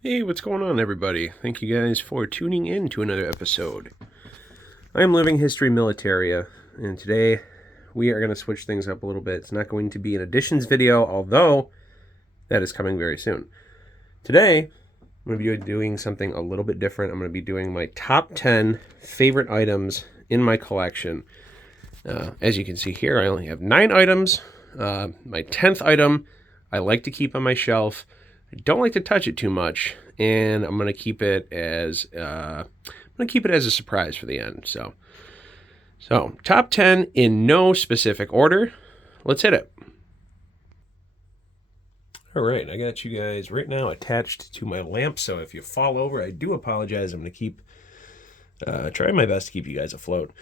Hey, what's going on, everybody? Thank you guys for tuning in to another episode. I'm Living History Militaria, and today we are going to switch things up a little bit. It's not going to be an additions video, although that is coming very soon. Today, I'm going to be doing something a little bit different. I'm going to be doing my top 10 favorite items in my collection. As you can see here, I only have 9 items. My 10th item I like to keep on my shelf. I don't like to touch it too much, and I'm gonna keep it as a surprise for the end. So top 10 in no specific order. Let's hit it. All right, I got you guys right now attached to my lamp, so if you fall over, I do apologize. I'm gonna keep trying my best to keep you guys afloat.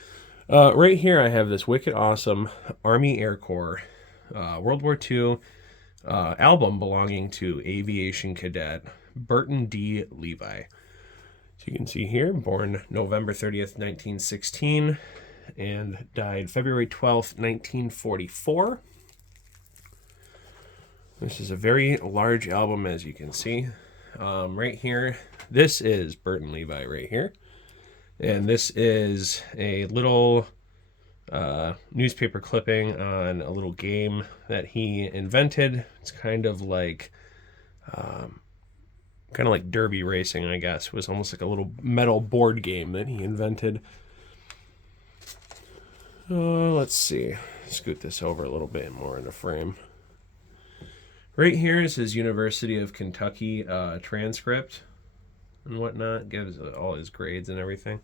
Right here, I have this wicked awesome Army Air Corps World War II album belonging to aviation cadet Bert D. Levi. So you can see here, born November 30th, 1916, and died February 12th, 1944. This is a very large album, as you can see. Right here, this is Bert Levi right here. And this is a little newspaper clipping on a little game that he invented. It's kind of like derby racing, I guess. It was almost like a little metal board game that he invented. Let's see. Scoot this over a little bit more into frame. Right here is his University of Kentucky transcript and whatnot. Gives all his grades and everything.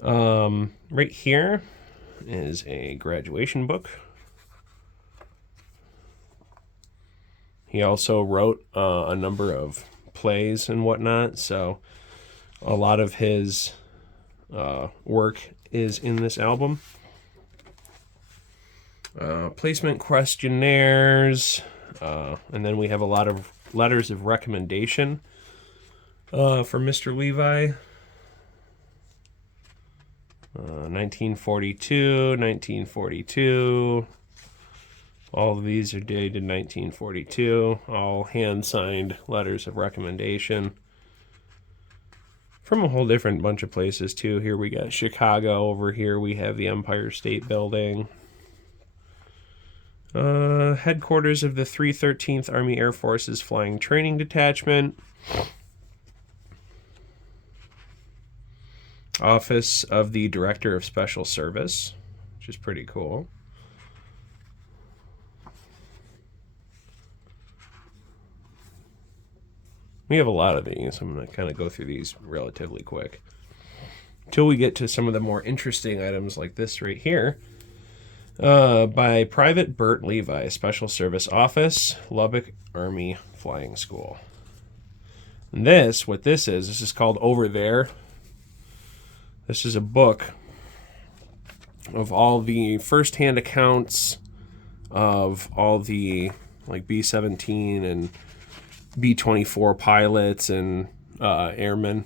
Right here is a graduation book. He also wrote a number of plays and whatnot, so a lot of his work is in this album. Placement questionnaires, and then we have a lot of letters of recommendation for Mr. Levi. 1942. All of these are dated 1942. All hand-signed letters of recommendation from a whole different bunch of places, too. Here we got Chicago. Over here we have the Empire State Building. Headquarters of the 313th Army Air Force's Flying Training Detachment. Office of the Director of Special Service, which is pretty cool. We have a lot of these. I'm going to kind of go through these relatively quick until we get to some of the more interesting items like this right here. By Private Bert Levi, Special Service Office, Lubbock Army Flying School. And what this is called Over There. This is a book of all the first-hand accounts of all the like B-17 and B-24 pilots and airmen.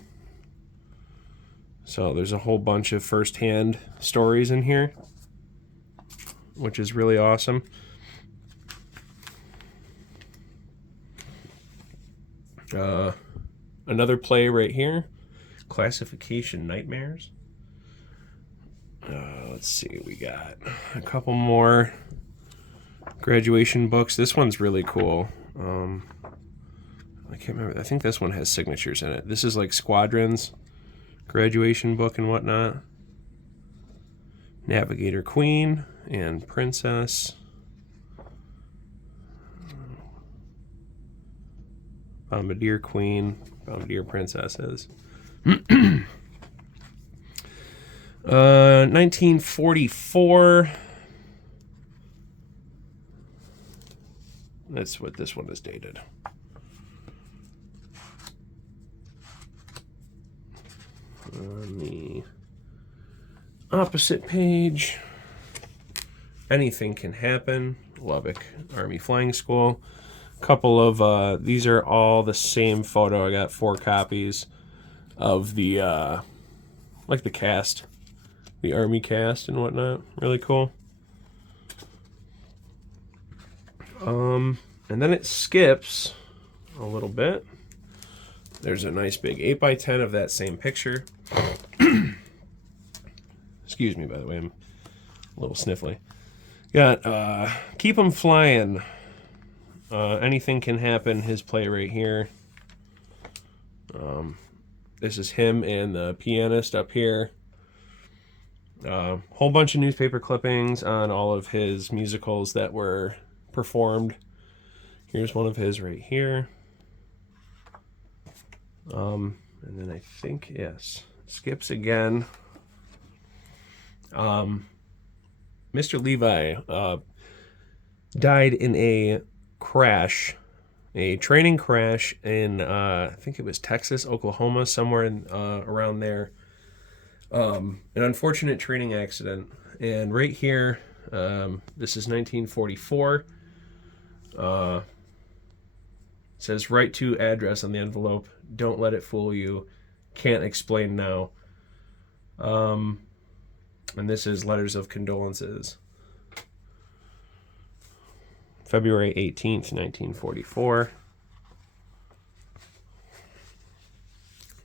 So there's a whole bunch of first-hand stories in here, which is really awesome. Another play right here. Classification Nightmares. Let's see, we got a couple more graduation books. This one's really cool. I can't remember. I think this one has signatures in it. This is like Squadron's graduation book and whatnot. Navigator Queen and Princess. Bombardier Queen, Bombardier Princesses. 1944. That's what this one is dated. On the opposite page, Anything Can Happen, Lubbock Army Flying School. A couple of, these are all the same photo. I got 4 copies of the, like the cast, the Army cast and whatnot. Really cool. And then it skips a little bit There's a nice big 8x10 of that same picture. Excuse me, by the way, I'm a little sniffly. Got Keep 'em Flying. Anything Can Happen, his play right here. This is him and the pianist up here. Whole bunch of newspaper clippings on all of his musicals that were performed. Here's one of his right here. And then I think, yes, skips again. Mr. Levi died in a crash, a training crash in, I think it was Texas, Oklahoma, somewhere in, around there. An unfortunate training accident. And right here, this is 1944. It says, "Write to address on the envelope. Don't let it fool you. Can't explain now." And this is letters of condolences. February 18th, 1944.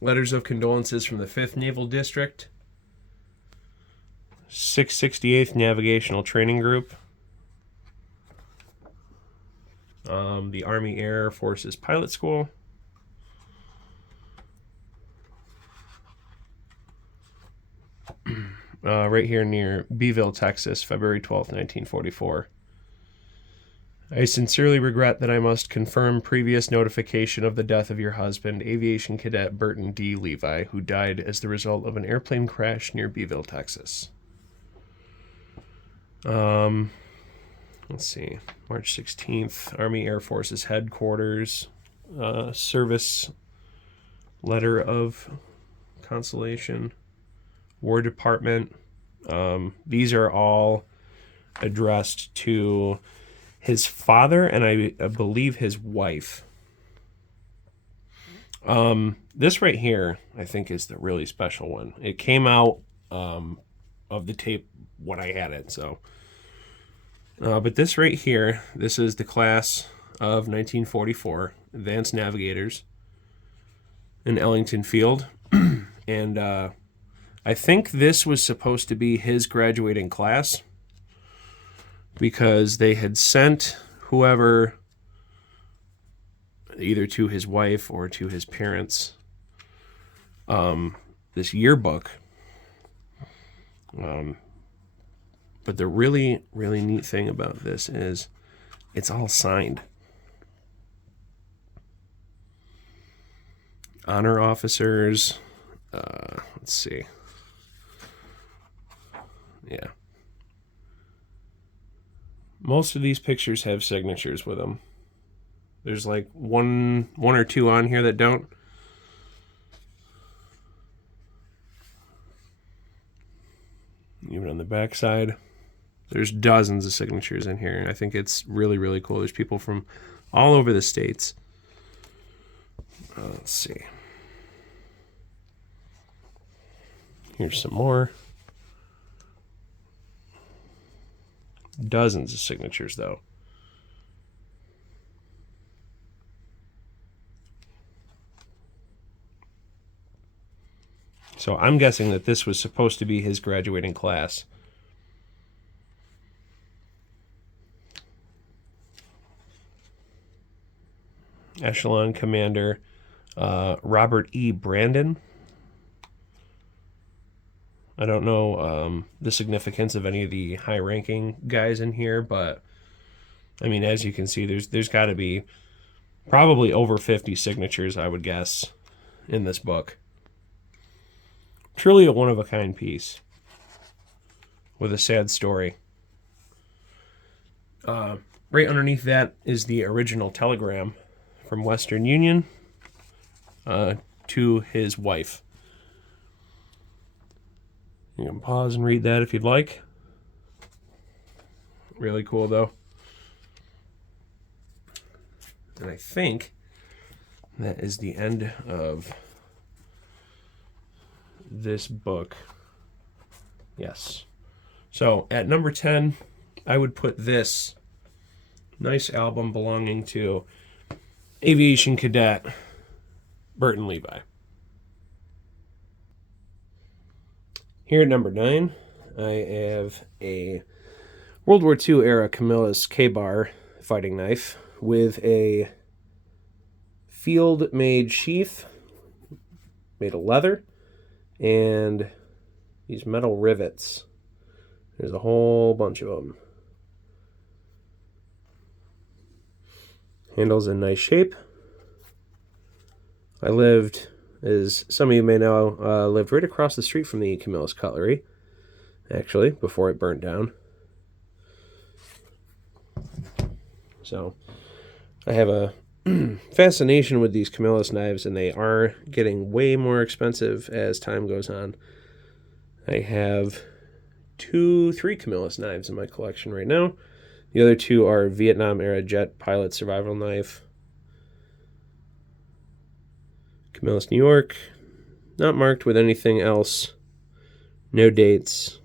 Letters of condolences from the 5th Naval District, 668th Navigational Training Group, the Army Air Forces Pilot School, right here near Beeville, Texas, February 12th, 1944. "I sincerely regret that I must confirm previous notification of the death of your husband, Aviation Cadet Bert D. Levi, who died as the result of an airplane crash near Beeville, Texas." Let's see, March 16th, Army Air Forces Headquarters, service letter of consolation, War Department. These are all addressed to his father and I believe his wife. This right here, I think, is the really special one. It came out of the tape when I had it, so. But this right here, this is the class of 1944, Advanced Navigators in Ellington Field. And I think this was supposed to be his graduating class, because they had sent whoever, either to his wife or to his parents, this yearbook. But the really, really neat thing about this is it's all signed. Honor officers. Let's see. Yeah. Most of these pictures have signatures with them. There's like one or two on here that don't. Even on the back side, there's dozens of signatures in here. I think it's really, really cool. There's people from all over the states. Let's see. Here's some more. Dozens of signatures, though. So I'm guessing that this was supposed to be his graduating class. Echelon Commander Robert E. Brandon. I don't know the significance of any of the high-ranking guys in here, but I mean, as you can see, there's got to be probably over 50 signatures, I would guess, in this book. Truly a one-of-a-kind piece with a sad story. Right underneath that is the original telegram from Western Union to his wife. You can pause and read that if you'd like. Really cool, though. And I think that is the end of this book. Yes. So at number 10, I would put this nice album belonging to Aviation Cadet Bert Levi. Here at number 9, I have a World War II era Camillus K-bar fighting knife with a field-made sheath made of leather and these metal rivets. There's a whole bunch of them. Handle's in nice shape. I lived, as some of you may know, lived right across the street from the Camillus Cutlery, actually, before it burnt down. So, I have a fascination with these Camillus knives, and they are getting way more expensive as time goes on. I have 3 Camillus knives in my collection right now. The other 2 are Vietnam-era jet pilot survival knife. Camillus New York, not marked with anything else. No dates.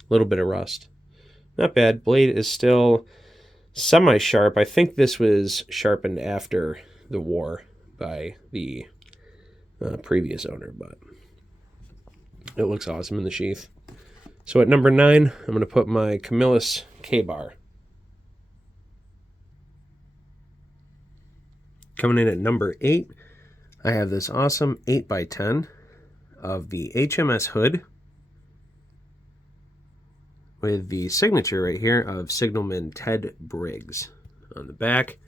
A little bit of rust. Not bad. Blade is still semi-sharp. I think this was sharpened after the war by the previous owner, but it looks awesome in the sheath. So at number 9, I'm going to put my Camillus K-bar. Coming in at number 8, I have this awesome 8x10 of the HMS Hood with the signature right here of Signalman Ted Briggs on the back.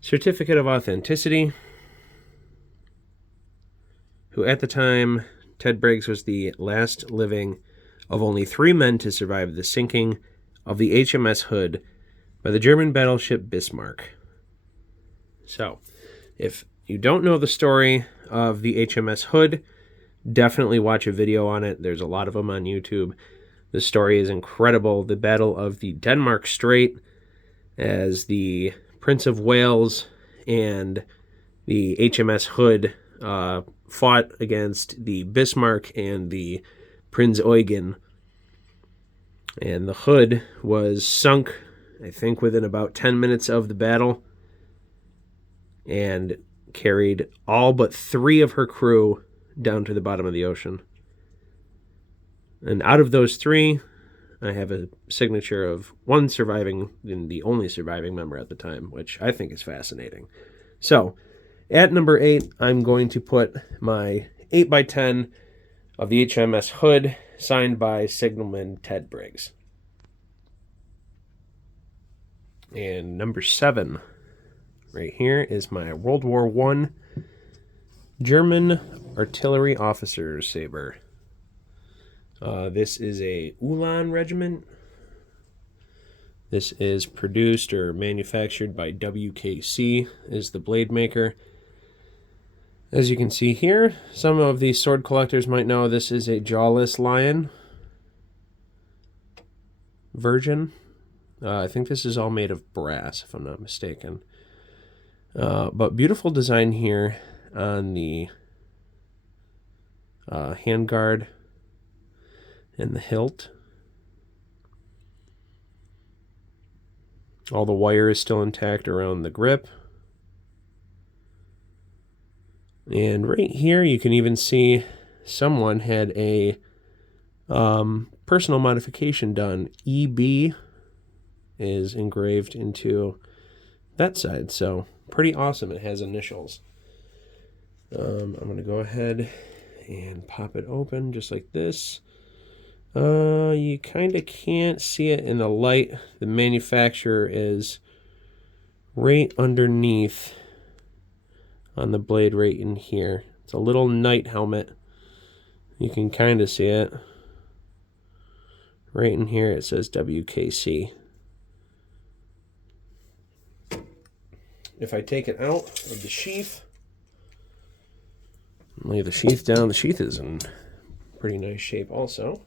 Certificate of authenticity, who at the time, Ted Briggs was the last living of only 3 men to survive the sinking of the HMS Hood by the German battleship Bismarck. So, if you don't know the story of the HMS Hood, definitely watch a video on it. There's a lot of them on YouTube. The story is incredible. The Battle of the Denmark Strait, as the Prince of Wales and the HMS Hood fought against the Bismarck and the Prinz Eugen. And the Hood was sunk, I think, within about 10 minutes of the battle, and carried all but 3 of her crew down to the bottom of the ocean. And out of those 3, I have a signature of one surviving, and the only surviving member at the time, which I think is fascinating. So, at number 8, I'm going to put my 8x10 of the HMS Hood, signed by Signalman Ted Briggs. And number 7, right here, is my World War I German artillery officer's saber. This is a Ulan regiment. This is produced or manufactured by WKC, is the blade maker. As you can see here, some of the sword collectors might know this is a jawless lion version. I think this is all made of brass, if I'm not mistaken. But beautiful design here on the handguard and the hilt. All the wire is still intact around the grip. And right here you can even see someone had a personal modification done. EB is engraved into that side, so pretty awesome. It has initials. I'm going to go ahead and pop it open just like this. You kind of can't see it in the light. The manufacturer is right underneath on the blade right in here. It's a little knight helmet. You can kind of see it. Right in here it says WKC. If I take it out of the sheath, lay the sheath down, the sheath is in pretty nice shape also.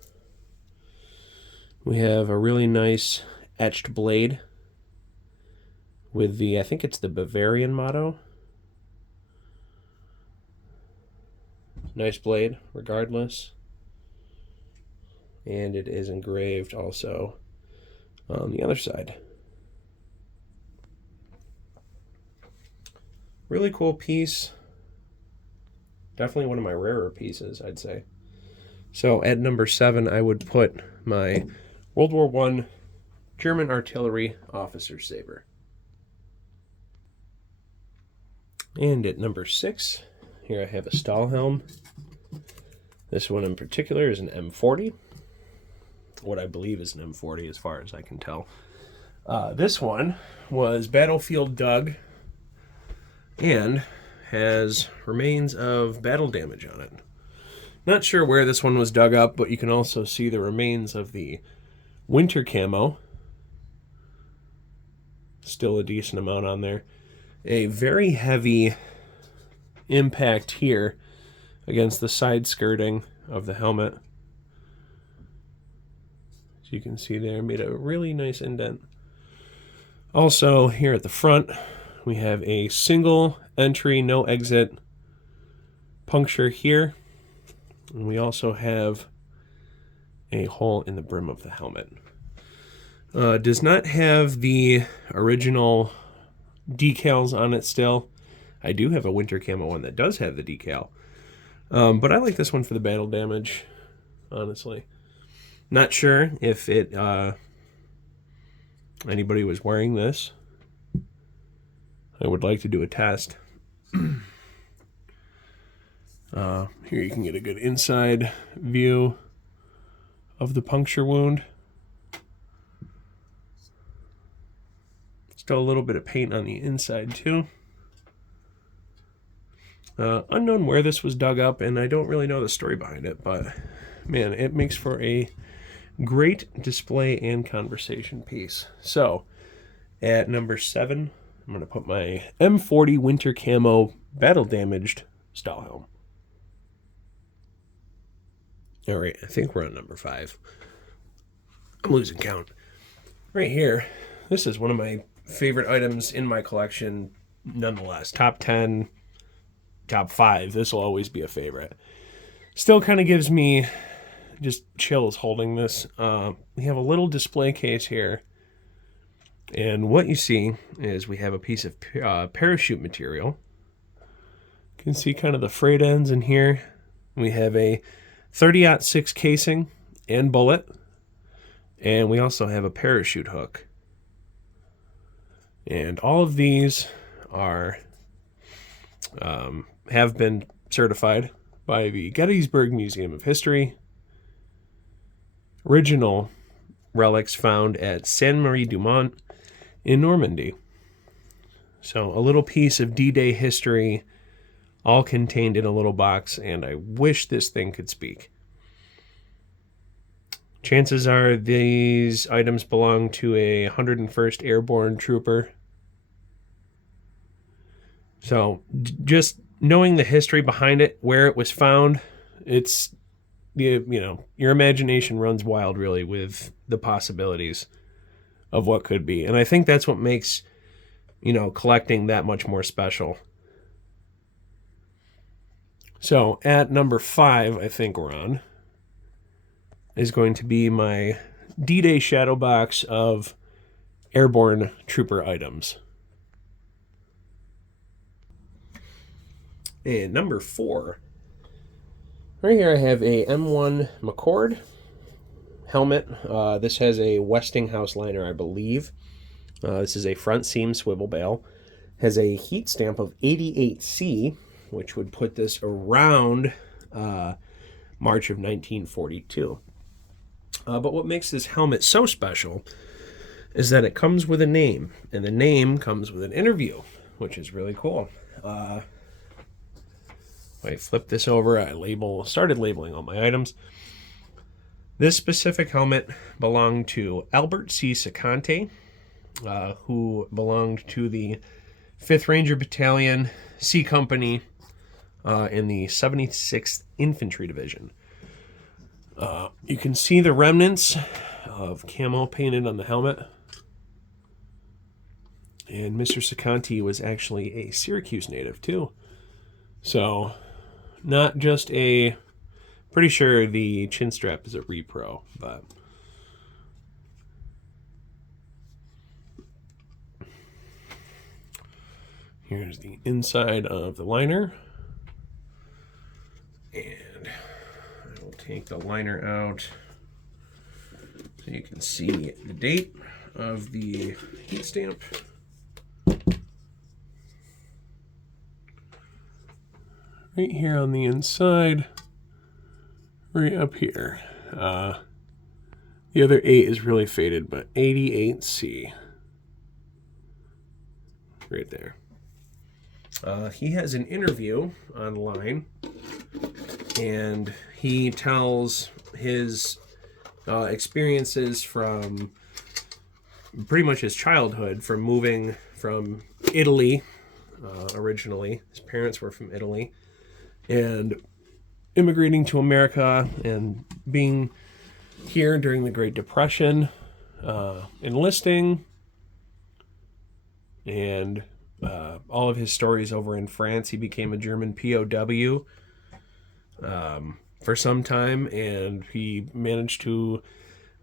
We have a really nice etched blade with the, I think it's the Bavarian motto. Nice blade, regardless. And it is engraved also on the other side. Really cool piece. Definitely one of my rarer pieces, I'd say. So at number 7, I would put my World War I German artillery officer saber. And at number 6, here I have a Stahlhelm. This one in particular is an M40. What I believe is an M40 as far as I can tell. This one was Battlefield Doug and has remains of battle damage on it. Not sure where this one was dug up, but you can also see the remains of the winter camo. Still a decent amount on there. A very heavy impact here against the side skirting of the helmet. As you can see there, made a really nice indent. Also, here at the front, we have a single entry, no exit puncture here. And we also have a hole in the brim of the helmet. Does not have the original decals on it still. I do have a winter camo one that does have the decal. But I like this one for the battle damage, honestly. Not sure if it anybody was wearing this. I would like to do a test. Here you can get a good inside view of the puncture wound. Still a little bit of paint on the inside too. Unknown where this was dug up, and I don't really know the story behind it, but man, it makes for a great display and conversation piece. So at number 7, I'm going to put my M40 winter camo battle damaged Stahlhelm. All right, I think we're on number 5. I'm losing count. Right here, this is one of my favorite items in my collection, nonetheless. Top 10, top 5, this will always be a favorite. Still kind of gives me just chills holding this. We have a little display case here, and what you see is we have a piece of parachute material. You can see kind of the frayed ends in here. We have a 30-06 casing and bullet, and we also have a parachute hook. And all of these are have been certified by the Gettysburg Museum of History. Original relics found at Saint-Marie-du-Mont in Normandy. So a little piece of D-Day history, all contained in a little box, and I wish this thing could speak. Chances are these items belong to a 101st Airborne trooper. So just knowing the history behind it, where it was found, it's, you know, your imagination runs wild really with the possibilities of what could be. And I think that's what makes, you know, collecting that much more special. So at number 5, I think we're on, is going to be my D-Day shadow box of airborne trooper items. And number 4, right here I have a M1 McCord helmet. This has a Westinghouse liner, I believe. This is a front seam swivel bail. Has a heat stamp of 88C, which would put this around March of 1942. But what makes this helmet so special is that it comes with a name, and the name comes with an interview, which is really cool. I flip this over, I started labeling all my items. This specific helmet belonged to Albert C. Sacante, who belonged to the 5th Ranger Battalion, C Company, in the 76th Infantry Division. You can see the remnants of camo painted on the helmet. And Mr. Sacante was actually a Syracuse native, too. So, not just a... Pretty sure the chin strap is a repro, but... Here's the inside of the liner. And I will take the liner out so you can see the date of the heat stamp. Right here on the inside, right up here. The other 8 is really faded, but 88C. Right there. He has an interview online, and he tells his experiences from pretty much his childhood, from moving from Italy originally. His parents were from Italy, and immigrating to America and being here during the Great Depression, enlisting, and all of his stories over in France. He became a German POW for some time, and he managed to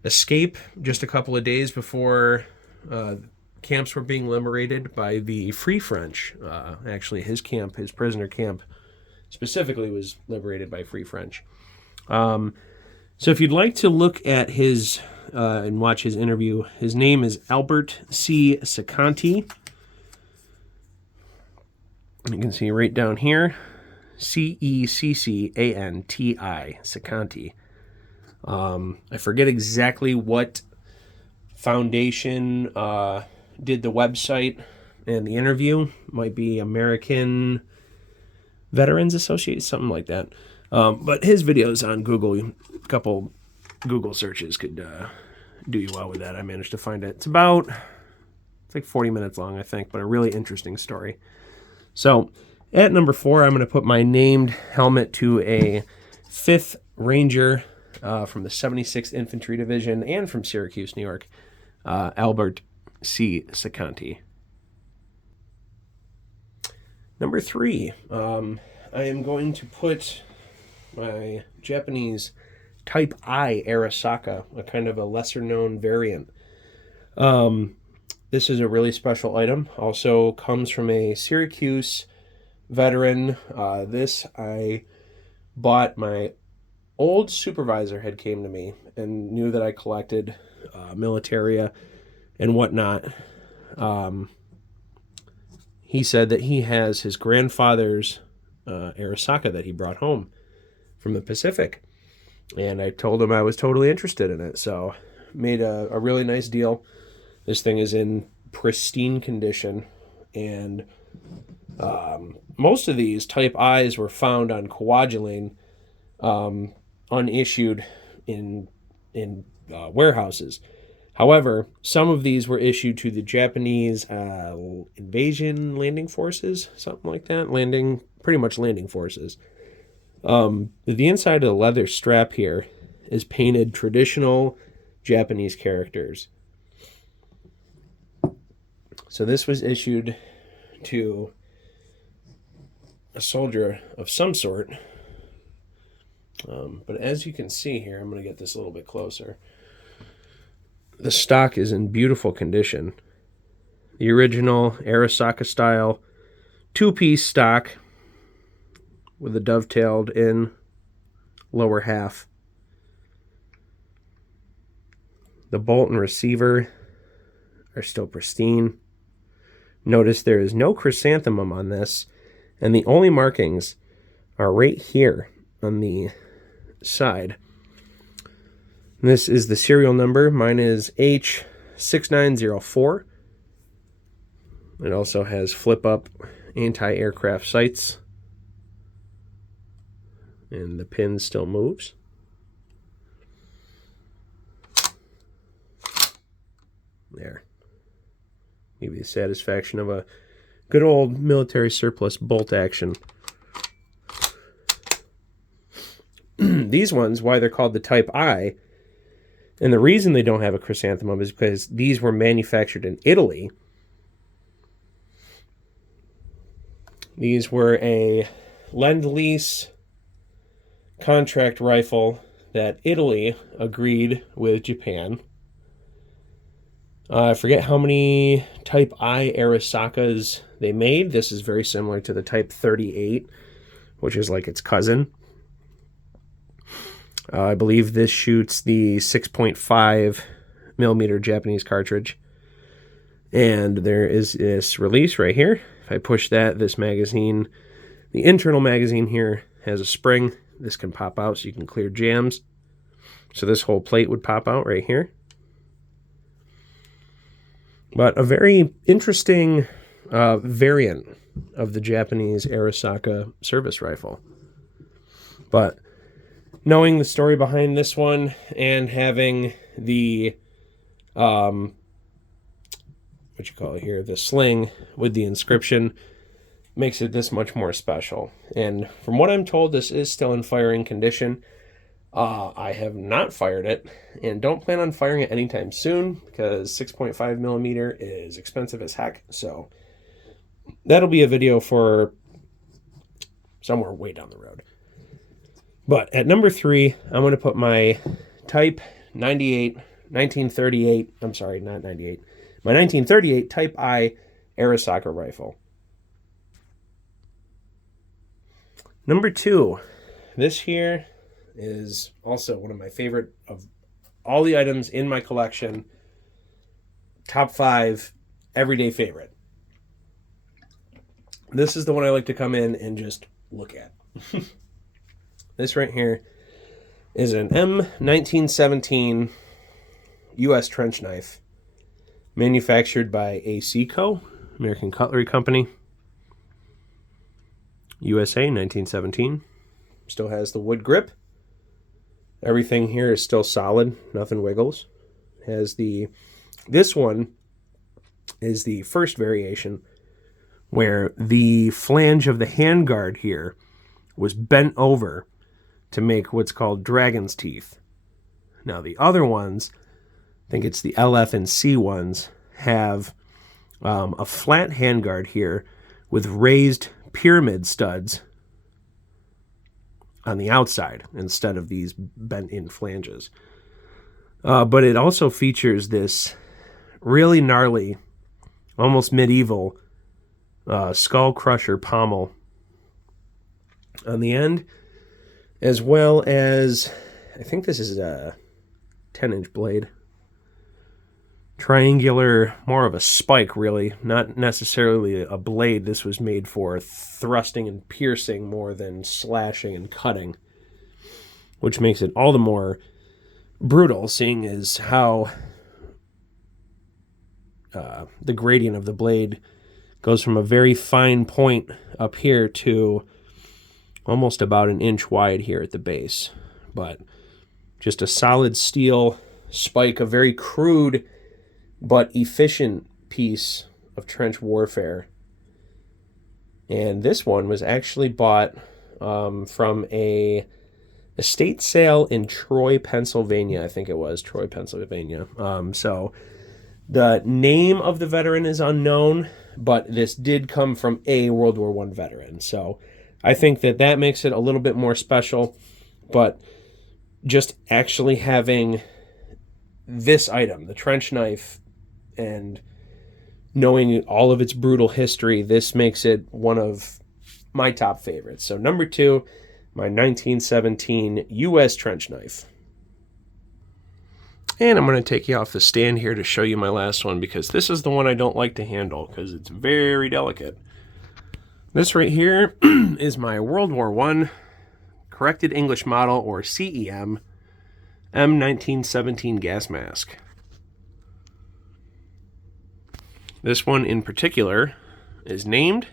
escape just a couple of days before camps were being liberated by the Free French. Actually, his camp, his prisoner camp specifically, was liberated by Free French. So if you'd like to look at his and watch his interview, his name is Albert C. Sacanti. You can see right down here, Ceccanti, Sacanti. I forget exactly what foundation did the website and the interview. Might be American Veterans Association, something like that. But his videos on Google, a couple Google searches could do you well with that. I managed to find it. It's like 40 minutes long, I think, but a really interesting story. So at number 4, I'm going to put my named helmet to a 5th Ranger from the 76th Infantry Division and from Syracuse, New York, Albert C. Sacanti. Number 3, I am going to put my Japanese Type I Erasaka, a kind of a lesser-known variant. This is a really special item. Also comes from a Syracuse veteran. This I bought. My old supervisor had came to me and knew that I collected militaria and whatnot. He said that he has his grandfather's Erasaka that he brought home from the Pacific. And I told him I was totally interested in it. So made a really nice deal. This thing is in pristine condition. And most of these Type I's were found on Kwajalein, unissued in warehouses. However, some of these were issued to the Japanese invasion landing forces, something like that. Pretty much landing forces. The inside of the leather strap here is painted traditional Japanese characters. So this was issued to a soldier of some sort. But as you can see here, I'm going to get this a little bit closer. The stock is in beautiful condition. The original Arasaka style 2-piece stock with a dovetailed in lower half. The bolt and receiver are still pristine. Notice there is no chrysanthemum on this, and the only markings are right here on the side. This is the serial number. Mine is H6904. It also has flip-up anti-aircraft sights. And the pin still moves. There. Give you the satisfaction of a good old military surplus bolt action. These ones, why they're called the Type I, and the reason they don't have a chrysanthemum is because these were manufactured in Italy. These were a Lend-Lease contract rifle that Italy agreed with Japan. I forget how many Type I Arasakas they made. This is very similar to the Type 38, which is like its cousin. I believe this shoots the 6.5 millimeter Japanese cartridge. And there is this release right here. If I push that, this magazine, the internal magazine here has a spring. This can pop out so you can clear jams. So this whole plate would pop out right here. But a very interesting variant of the Japanese Erasaka service rifle. But knowing the story behind this one and having the the sling with the inscription makes it this much more special. And from what I'm told, this is still in firing condition. I have not fired it and don't plan on firing it anytime soon because 6.5 millimeter is expensive as heck. So that'll be a video for somewhere way down the road. But at number 3, I'm going to put my Type 1938, I'm sorry, not 98, my 1938 Type I Erasaka rifle. Number 2, this here is also one of my favorite of all the items in my collection. Top 5 everyday favorite. This is the one I like to come in and just look at. This right here is an M1917 U.S. trench knife manufactured by ACCO, American Cutlery Company. USA, 1917. Still has the wood grip. Everything here is still solid. Nothing wiggles. This one is the first variation where the flange of the handguard here was bent over to make what's called dragon's teeth. Now the other ones, I think it's the LF and C ones, have a flat handguard here with raised pyramid studs on the outside instead of these bent-in flanges. But it also features this really gnarly, almost medieval skull crusher pommel on the end, as well as, I think this is a 10-inch blade. Triangular, more of a spike, really, not necessarily a blade. This was made for thrusting and piercing more than slashing and cutting, which makes it all the more brutal, seeing as how the gradient of the blade goes from a very fine point up here to almost about an inch wide here at the base. But just a solid steel spike, a very crude but efficient piece of trench warfare. And this one was actually bought from a estate sale in Troy, Pennsylvania. I think it was Troy, Pennsylvania. So the name of the veteran is unknown, but this did come from a World War I veteran. So I think that makes it a little bit more special. But just actually having this item, the trench knife, and knowing all of its brutal history, this makes it one of my top favorites. So number 2, my 1917 U.S. trench knife. And I'm going to take you off the stand here to show you my last one, because this is the one I don't like to handle because it's very delicate. This right here is my World War I corrected English model, or CEM, M1917 Gas Mask. This one in particular is named.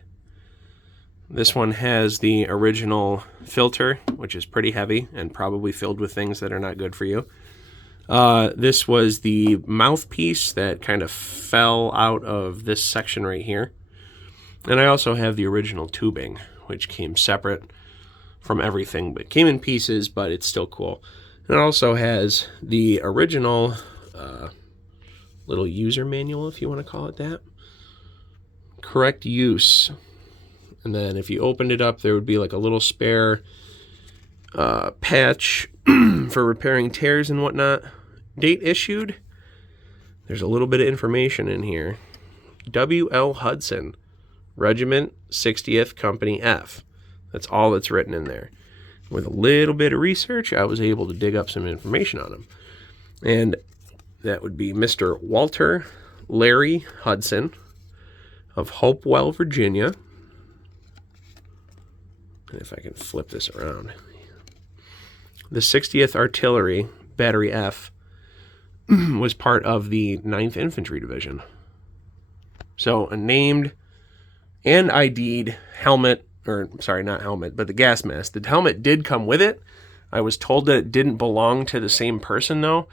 This one has the original filter, which is pretty heavy and probably filled with things that are not good for you. This was the mouthpiece that kind of fell out of this section right here. And I also have the original tubing, which came separate from everything, but came in pieces, but it's still cool. And it also has the original little user manual, if you want to call it that. Correct use. And then if you opened it up, there would be like a little spare patch for repairing tears and whatnot. Date issued. There's a little bit of information in here. W.L. Hudson, Regiment 60th Company F. That's all that's written in there. with a little bit of research, I was able to dig up some information on him. And that would be Mr. Walter Larry Hudson of Hopewell, Virginia. And if I can flip this around. The 60th Artillery, Battery F, was part of the 9th Infantry Division. So a named and ID'd helmet, or sorry, not helmet, but the gas mask. The helmet did come with it. I was told that it didn't belong to the same person though,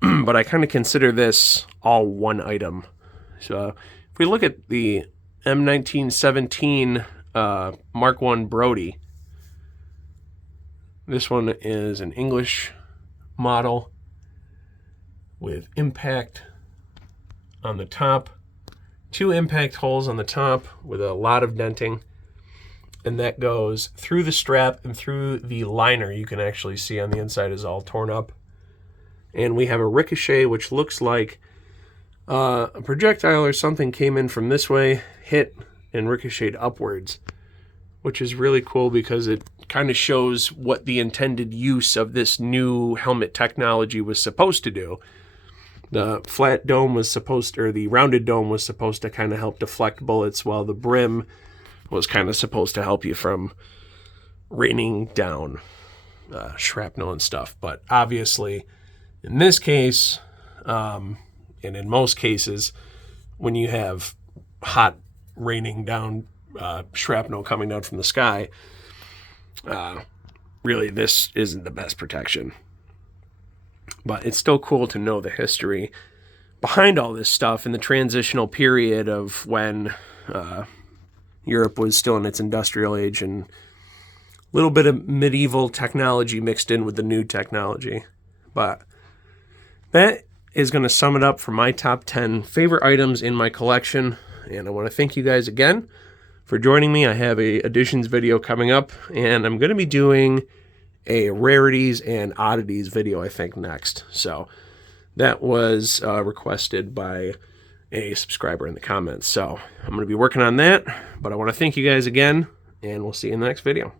but I kind of consider this all one item. So if we look at the M1917 Mark I Brody, this one is an English model with impact on the top, 2 impact holes on the top with a lot of denting, and that goes through the strap and through the liner. You can actually see on the inside is all torn up. And we have a ricochet, which looks like a projectile or something came in from this way, hit, and ricocheted upwards, which is really cool because it kind of shows what the intended use of this new helmet technology was supposed to do. The flat dome was supposed to, or the rounded dome was supposed to kind of help deflect bullets, while the brim was kind of supposed to help you from raining down shrapnel and stuff. But obviously, in this case, and in most cases, when you have hot raining down shrapnel coming down from the sky, really this isn't the best protection. But it's still cool to know the history behind all this stuff in the transitional period of when Europe was still in its industrial age and a little bit of medieval technology mixed in with the new technology. But that is going to sum it up for my top 10 favorite items in my collection. And I want to thank you guys again for joining me. I have a additions video coming up, and I'm going to be doing a rarities and oddities video, I think, next. So that was requested by a subscriber in the comments. So I'm going to be working on that, but I want to thank you guys again, and we'll see you in the next video.